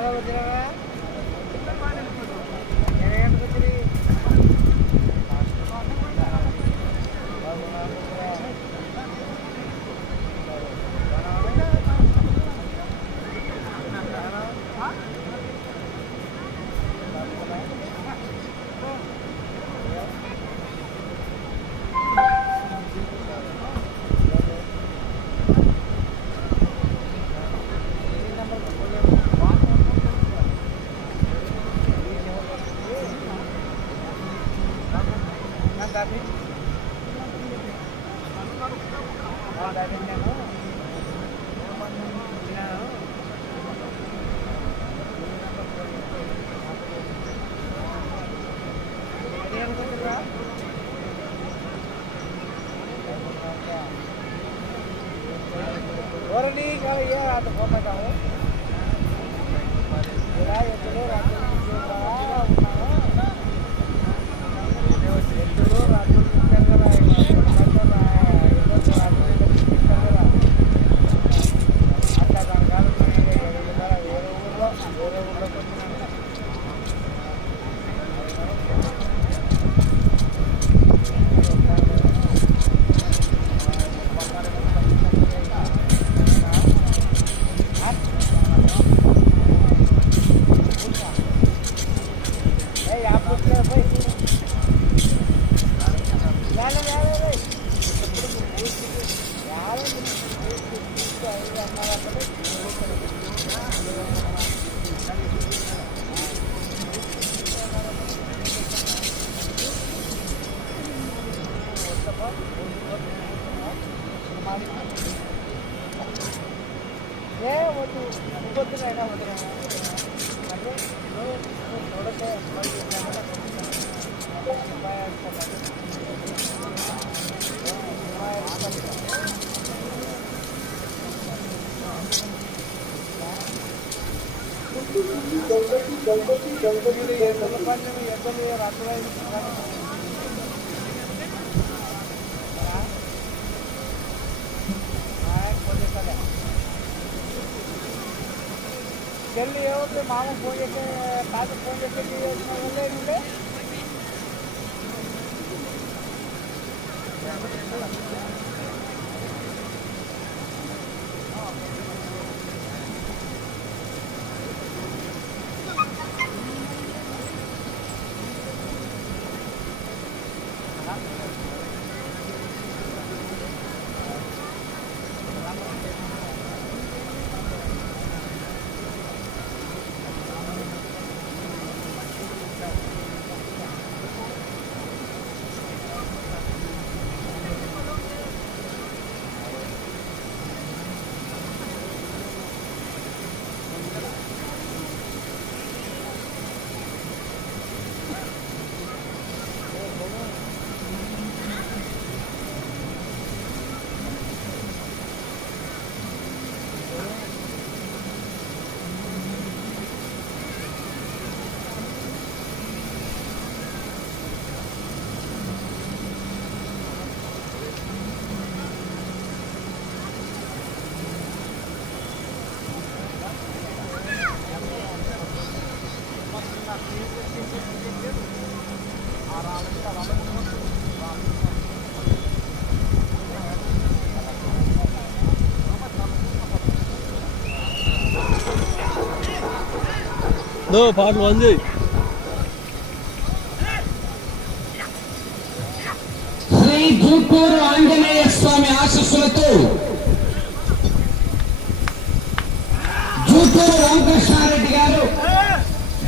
ज़्यादा बज रहा है ಅವರಲ್ಲಿ ಯಾವ ಯಾರು ಹೋಗ್ಬೇಕಾವು ಚಲೋ ರಾತ್ರಿ ఏ చెల్లి ఏమవుతుంది మామ ఫోన్ చేస్తే తాత ఫోన్ చేస్తే వెళ్ళే నువ్వే నో పాటలు వంది శ్రీ జూటూరు ఆంజనేయ స్వామి ఆశస్సులతో జూటూరు రామకృష్ణారెడ్డి గారు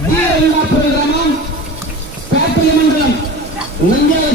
వీరల్లాపురం గ్రామం పేపల్లి మండలం నంద్యాల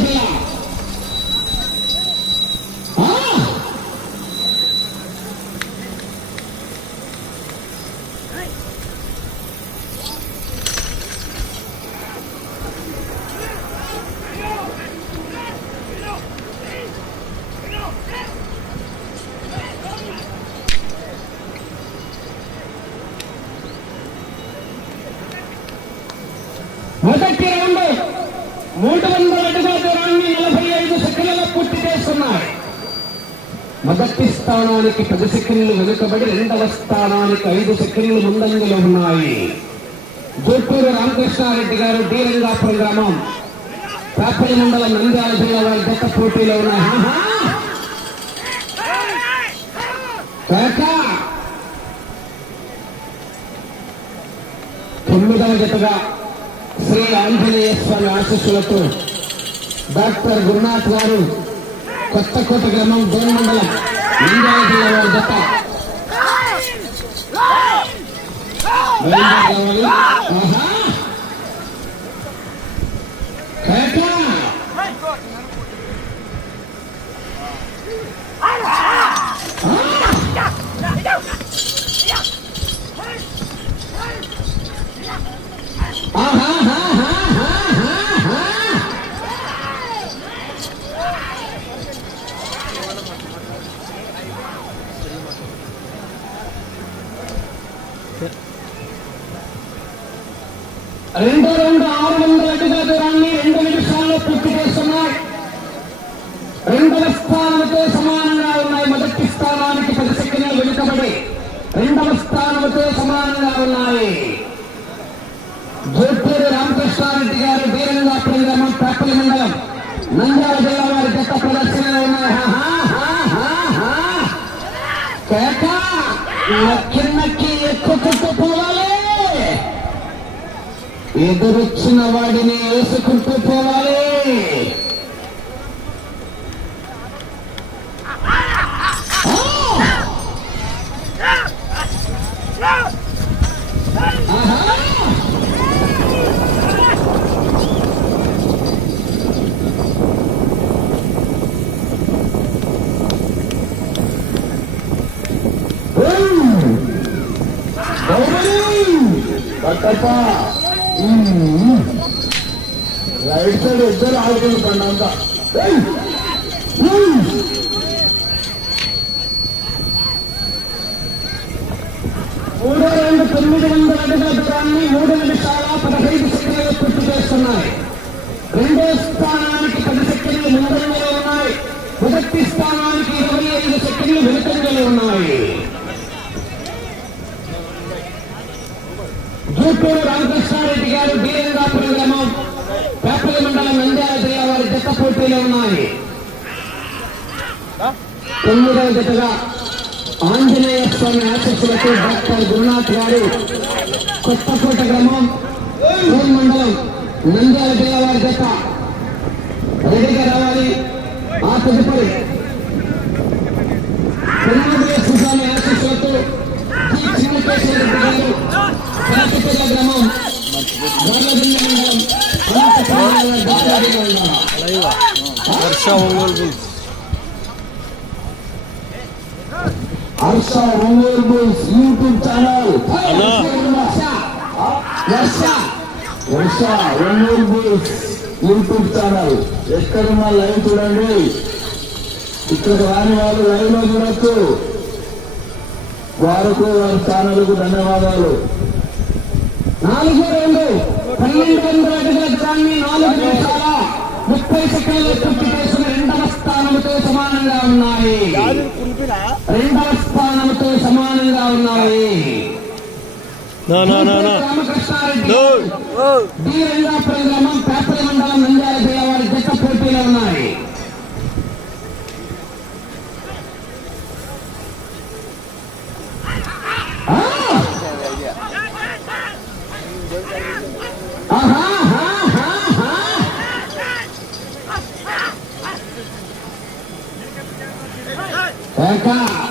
స్థానానికి పది సెకండ్లు వెనుకబడి రెండవ స్థానానికి ఐదు సెకండ్లు ముందంజలో ఉన్నాయి. జోటూరు రామకృష్ణారెడ్డి గారు డీరంగాపురం గ్రామం పేపల్లి మండలం నంద్యాల జిల్లా వారి గత పోటీలో ఉన్నాయి తొమ్మిదవ జతగా శ్రీ ఆంజనేయ స్వామి ఆశీస్సులతో డాక్టర్ గురునాథ్ గారు కొత్తకోట గ్రామం దోన్ మండలం నంద్యాల జిల్లా ఎదురొచ్చిన వాడిని వేసుకుంటూ పోవాలి. Bye-bye. రైట్ సైడ్ ఇద్దరు ఆడుకుని పండి అంతా. మూడు రెండు తొమ్మిది వందల అడుగుల దూరాన్ని మూడు నిమిషాల పదహైదు సెకండ్లు పూర్తి చేస్తున్నాయి. రెండో స్థానానికి పది సెకండ్లు ముందంజలో ఉన్నాయి. మొదటి స్థానానికి ఇరవై ఐదు సెకండ్లు వెనుకంజలో ఉన్నాయి. జూటూరు రామకృష్ణారెడ్డి గారు బీరంగాపురం గ్రామం పేపల్లి మండలం నంద్యాల జిల్లా వారి జత పోటీలో ఉన్నాయి తొమ్మిదవ జతగా ఆంజనేయ స్వామి ఆశస్సులతో డాక్టర్ గురునాథ్ గారు కొత్తకోట గ్రామం ఊరు మండలం నంద్యాల జిల్లా వారి జత రెడీగా రావాలి. ఆ తదుపరి స్వామి ఆశస్సులతో గ్రామం మండలం Anantapur Varsha Ongole bulls Harsha Ongole bulls YouTube channel అన్నా. Varsha Ongole bulls YouTube channel ఎక్కడున్నా లైవ్ చూడండి ఇక్కడ రాని వాళ్ళు లైవ్లో చూడొచ్చు వారికి వారి ఛానల్కు ధన్యవాదాలు నాలుగు రెండు పన్నెండు అడుగుల దూరాన్ని నాలుగు నిమిషాల ముప్పై సెకండ్లు పూర్తి చేసిన రెండవ స్థానంతో సమానంగా ఉన్నాయి. రెండవ స్థానంతో సమానంగా ఉన్నాయి. నా నా నా రామకృష్ణారెడ్డి No. డి రంగాపురం గ్రామం పేపల మండలం నంద్యాల జిల్లా వారి జత పోటీలో ఉన్నాయి. Eka!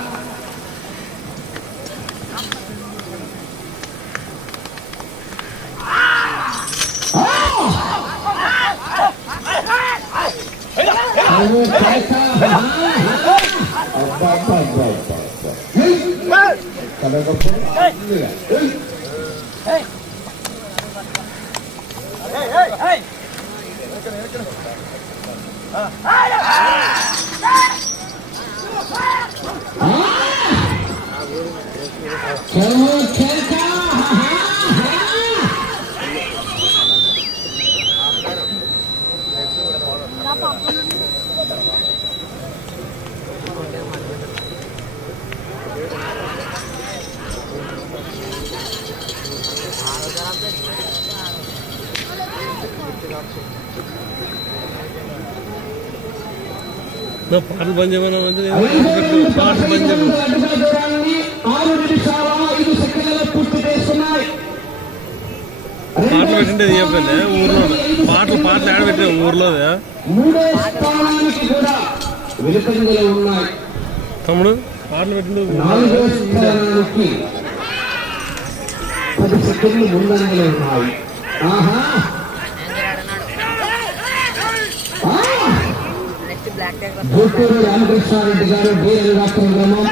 పాటలు బంద్ చేయమన్నా మంచిది పాటలు బంద్ పాటలు పెట్టింటే చెప్పండి ఊర్లో పాటలు పాటలు ఆడ పెట్టిన ఊర్లో తమ్ముడు పాటలు పెట్టిండు. నాలుగో స్థానానికి పది సెకండ్లు ముందంజలు ఉన్నాయి ఆహా. ఆ! రామకృష్ణారెడ్డి గారు వీరరాత్రం గ్రామం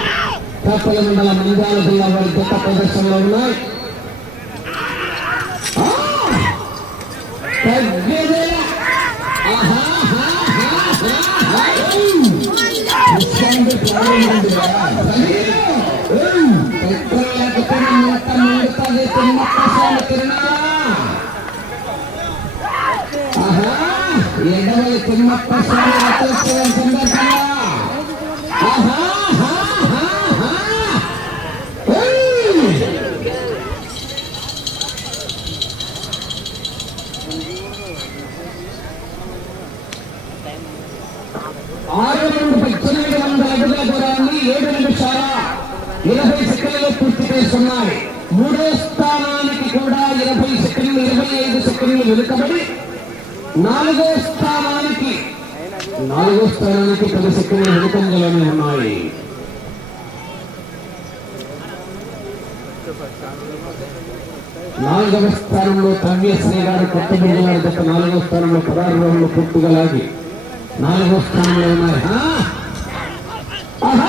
కాపల మండలం నంద్యాల జిల్లా వారి గొప్ప ప్రదర్శనలో ఉన్నాయి. ఆహా, ఎండవల్లి తిమ్మప్ప స్వామి రథోత్సవం సందర్భంగా. ఆరు నుండి పద్దెనిమిది వందల అడుగుల దూరాన్ని ఏడు నిమిషాల ఇరవై సెకండ్లు పూర్తి చేస్తున్నాయి. మూడో స్థానానికి కూడా ఇరవై సెకండ్లు ఇరవై ఐదు సెకండ్లు వెనుకబడి నాలుగో స్థానానికి నాలుగో స్థానానికి పది సెకండ్లు వెనుకంజలోనే ఉన్నాయి. నాలుగవ స్థానంలో కావ్యశ్రీ గారు కొత్తబిడ్డ గారి గత నాలుగో స్థానంలో పదహారు రోజులు పూర్తిగా లాగి నాలుగో స్థానంలో ఉన్నాయి ఆ? ఆహా!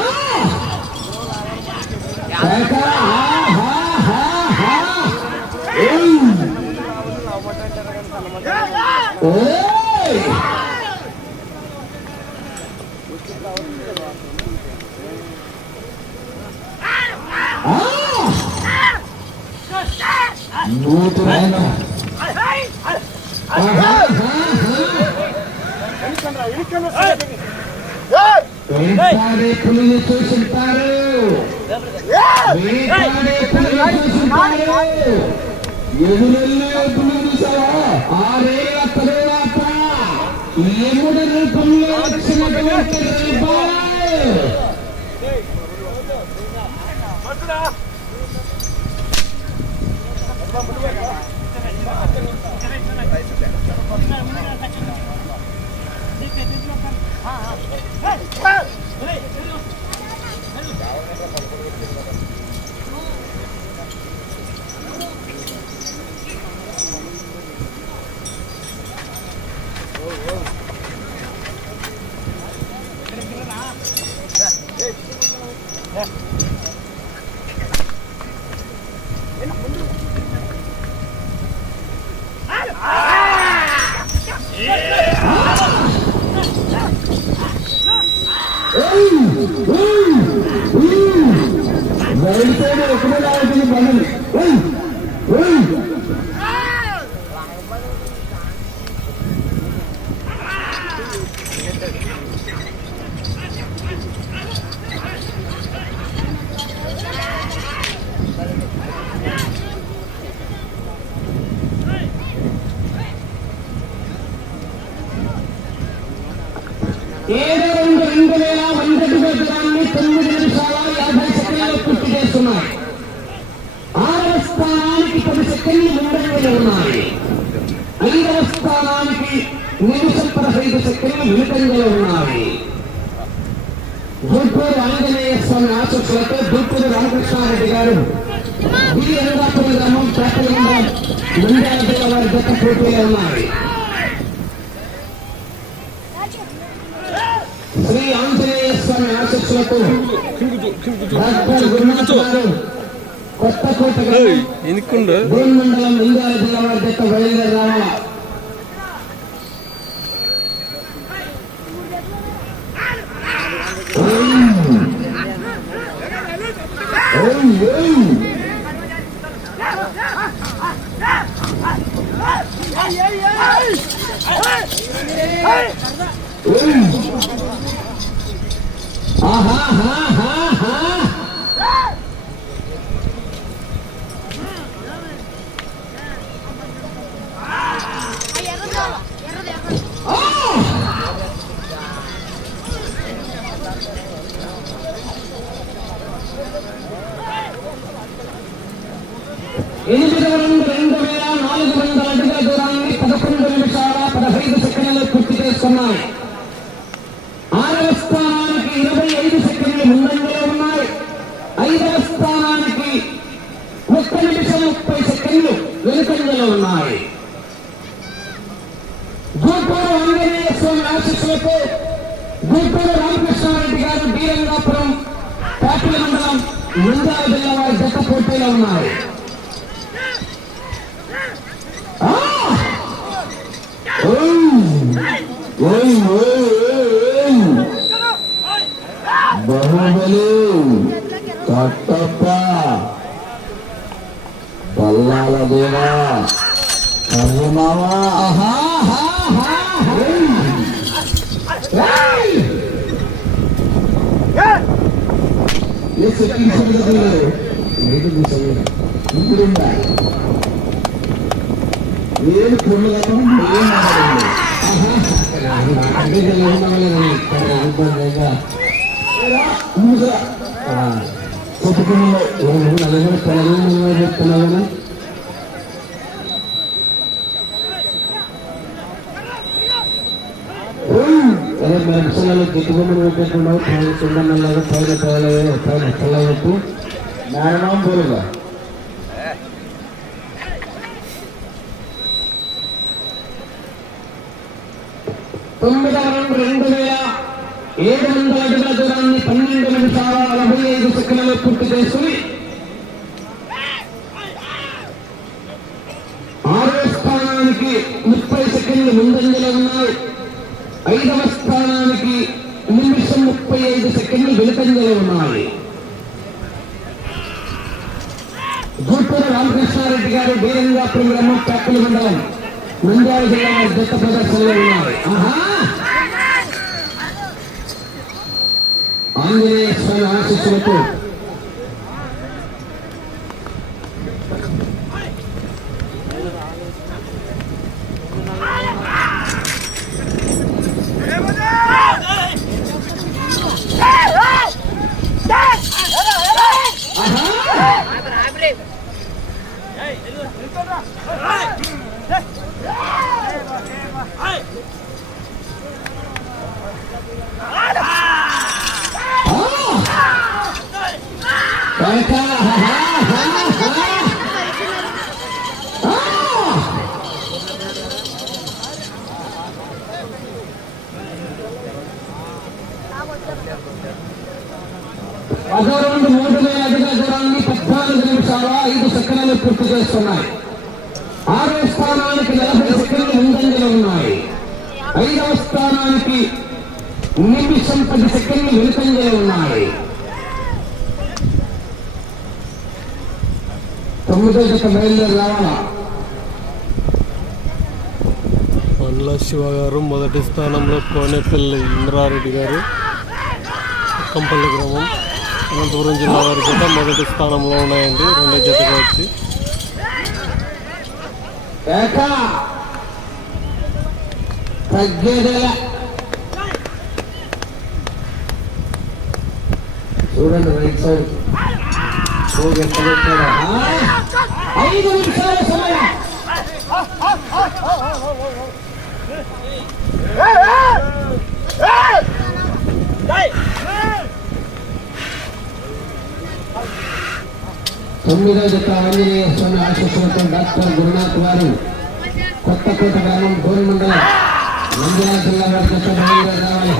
కేక! ఆహా! హా! హా! ఏయ్! ఓయ్! ఆ! నూతన వేటాడే పులిని చూసింటారు వేటాడే పులిని చూసింటారు ఎదురెళ్ళే పులిని చూసావా ఆరే ఎముడి రూపంలో వచ్చినటువంటి Hey! Come on, పదహైదు సెకండ్లు వెనుకంజలో ఉన్నాయి గుంటూరు ఆంజనేయ స్వామి ఆశస్సులతో గుంటూరు రామకృష్ణారెడ్డి గారు బి రంగాపురం గ్రామం పేపల మండలం నంద్యాల జిల్లా వారి గత పోటీలో ఉన్నాయి శ్రీ ఆంజనేయ స్వామి ఆశస్సులతో డాక్టర్ గురునాథ్ గారు కొత్త కోట గ్రామం ఎందుకుండు భూమి మండలం నంద్యాల జిల్లా వారి గత బయలుదేరి రావాలా అదే మన విషయాలు గిట్టుబొమ్మలు పెట్టకుండా పైన కింద నల్లగా పైన పైన పోలుగా రెండు వేల ఏడు వందల అడుగుల దూరాన్ని పన్నెండు నిమిషాల నలభై ఐదు సెకండ్లు పూర్తి చేసుకుని ఆరో స్థానానికి ముప్పై సెకండ్లు ముందంజలో ఉన్నాయి ఐదవ స్థానానికి నిమిషం ముప్పై ఐదు సెకండ్లు వెనుకంజలో ఉన్నాయి గూటూరు రామకృష్ణారెడ్డి గారు బీరంగాపురం గ్రామం ప్యాకుల మండలం నంద్యాల జిల్లా వారి జత ప్రదర్శనలో ఉన్నారు ఆంజనేయ స్వామి ఆశీస్సులతో కనుక ఆహా! ఆహా! ఆ! పదో రెండు మూడు వేల అడుగుల దూరాన్ని పద్నాలుగు నిమిషాల ఐదు సెకండ్లు పూర్తి చేస్తున్నాయి. ఆరో స్థానానికి నలభై సెకండ్లు ముందంజలు ఉన్నాయి. ఐదవ స్థానానికి నిమిషం పది సెకండ్లు వెనుకంజలు ఉన్నాయి. తొమ్మిదో జత బయలుదేరి రావాలా పండ్ల శివ గారు మొదటి స్థానంలో కోనేపల్లి ఇంద్రారెడ్డి గారు. కంపల్లి గ్రామం. అనంతపురం జిల్లా వారి జత మొదటి స్థానంలో ఉన్నాయండి. రెండో జతగా వచ్చి. చూడండి రైట్ సైడ్. ఐదు నిమిషాల సమయం. తొమ్మిదవది జత ఆంజనేయ స్వామి ఆశీస్సులతో డాక్టర్ గురునాథ్ వారు కొత్తకోట గ్రామం గోరి మండలం నంద్యాల జిల్లా రావాలి.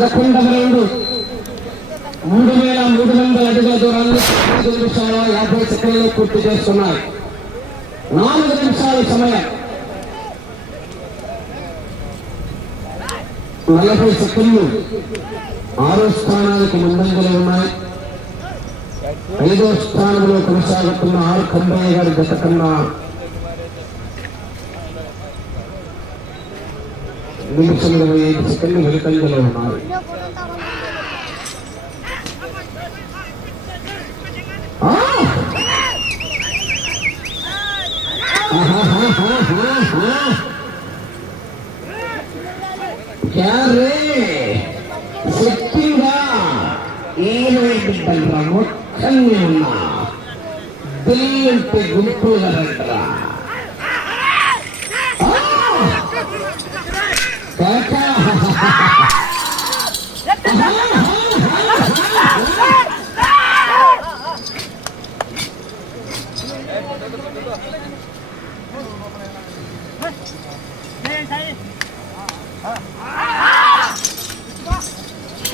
పదకొండవ రౌండ్. మూడు వేల మూడు వందల అడుగుల దూరాన్ని నిమిషాల యాభై సెకండ్లు పూర్తి చేస్తున్నారు నాలుగు నిమిషాల సమయం. నలభై సెకండ్లు. ఆరో స్థానానికి ముందంజలో ఉన్నాయి. ఐదో స్థానంలో కొనసాగుతున్న ఆరు. కంబయ్య గారి గత కన్నా నిమిషం ఇరవై ఐదు సెకండ్లు వెనుకంజలో ఉన్నారు మొక్కల్ని ఉన్నా బిల్లంటే గుంపులుగా పెట్టరా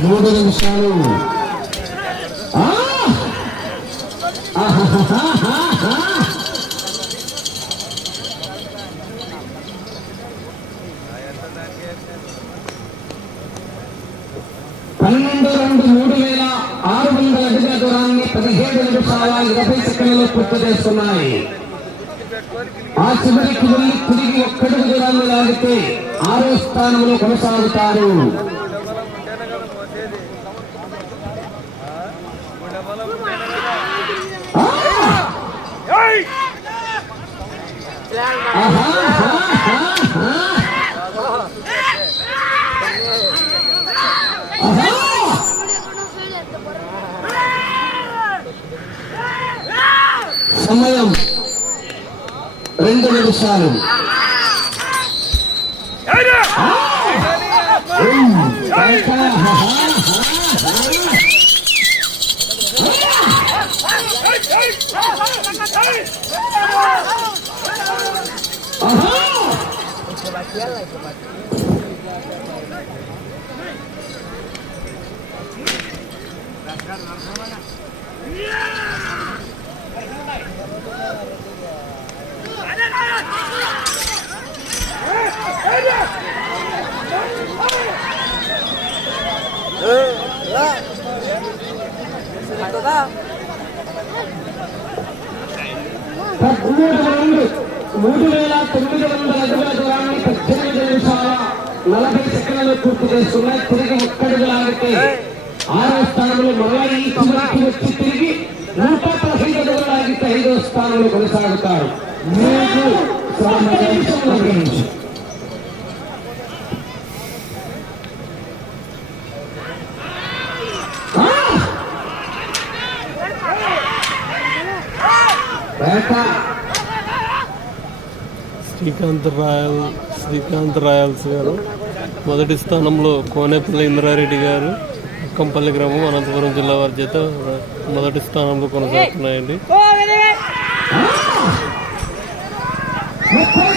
మూడు నిమిషాలు ఆ! ఆహాహాహాహా! పన్నెండు రెండు మూడు వేల ఆరు వందల అడుగుల దూరాన్ని పదిహేడు నిమిషాల ఇరవై సెకండ్లలో పూర్తి చేస్తున్నాయి. ఆ చివరికి వెళ్ళి తిరిగి ఒక్కడుగు దూరాన్ని లాగితే ఆరో స్థానంలో కొనసాగుతారు. ఆహా! సమయం రెండు నిమిషాలు Yeah! మూడు వేల తొమ్మిది వందల అడుగుల దూరాన్ని పద్దెనిమిది నిమిషాల నలభై సెకండ్లు పూర్తి చేస్తున్నాయి. తిరిగి ఒక్కడుగులాడితే ఆరో స్థానంలో మరలా ఈ చివరికి వచ్చి తిరిగి నూట పదహైదు ఐదో స్థానంలో కొనసాగుతారు. మూడు శ్రీకాంత్ రాయల్ శ్రీకాంత్ రాయల్స్ గారు మొదటి స్థానంలో కోనేపల్లి ఇంద్రారెడ్డి గారు అక్కంపల్లి గ్రామం అనంతపురం జిల్లా వారి చేత మొదటి స్థానంలో కొనసాగుతున్నాయండి. ముప్పై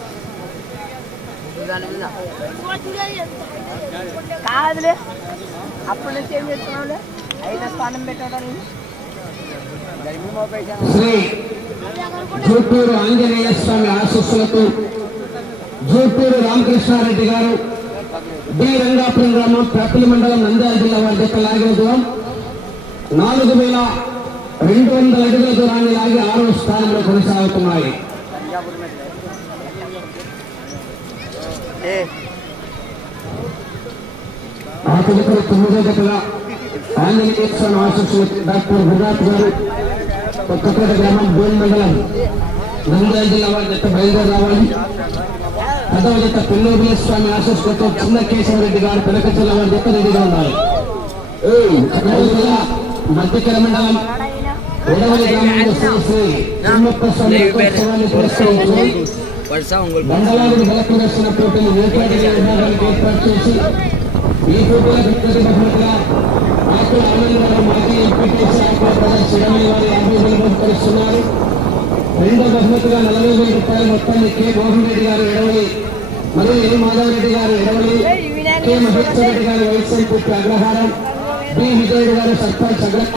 కాదులే అప్పుడు నుంచి ఏం చేస్తున్నావులే? అయినా స్థానం పెట్టాడు శ్రీ జూటూరు ఆంజనేయ స్వామి ఆశస్సులతో జూపూరు రామకృష్ణారెడ్డి గారు డి రంగాపురం గ్రామం పేపల్లి మండలం నంద్యాల జిల్లా వారి యొక్క లాగిన దూరం. నాలుగు వేల రెండు వందల అడుగుల దూరాన్ని లాగి ఆరో స్థానంలో కొనసాగుతున్నాయి. ఆ తదుపరి తొమ్మిదో జతగా ఆంజనేయ స్వామి ఆశస్సులు డాక్టర్ గుజరాత్ గారు కొత్తపేట గ్రామం బోన్ మండలం నంద్యాల జిల్లా వారి జత బయలుదేరి రావాలి పదవ జత పిల్లూరు స్వామి ఆశస్సులతో చిన్న కేశవరెడ్డి గారు పెనకచెల్ల వారి జత రెడీగా ఉన్నారు పదవ జిల్లా మధ్యకర మండలం ఎడవలి గ్రామంలో శ్రీ శ్రీ తిమ్మప్ప స్వామి రథోత్సవాన్ని పురస్కరించుకొని ఒంగోలు బల ప్రదర్శన పోటీలు ఏర్పాటు విభాగానికి ఏర్పాటు చేసి ఈ పోటీలకు మాజీ ఎంపీటీసీ ఆకుల రెండో బహుమతిగా నలభై వేల రూపాయల మొత్తాన్ని కె. మోహన్ రెడ్డి గారు ఎడవలి మరియు ఏ మాధవరెడ్డి గారు ఎడవలి కె. మహేశ్వర రెడ్డి గారు వైఎస్ఆర్ పూర్తి అగ్రహారం బి. విజయుడు గారు సర్పంచ్